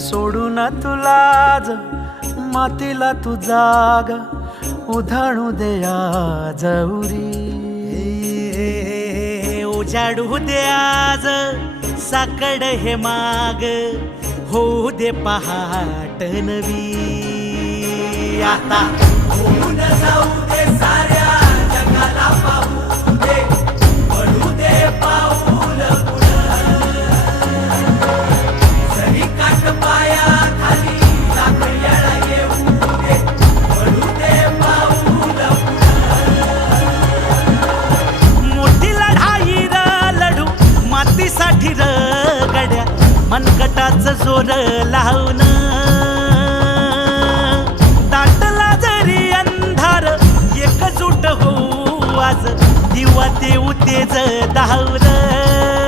सोडून तुलाज मातीला तू जाग उधाणू दे आज उरी. उजाडू दे आज साकड हे माग होऊ दे पहाट नवी. आता होऊन जाऊ दे साऱ्या जगाला पाहू दे पडू दे पाऊल पुढं. जरी काट पाया खाली लाख येळा येऊ दे पडू दे पाऊल पुढं. मोठी लढाई र लढू मातीसाठी र गड्या मनगटाचं जोर लावून. दाटला जरी अंधार एकजूट होऊ आज दिवा देऊ तेज धावलं.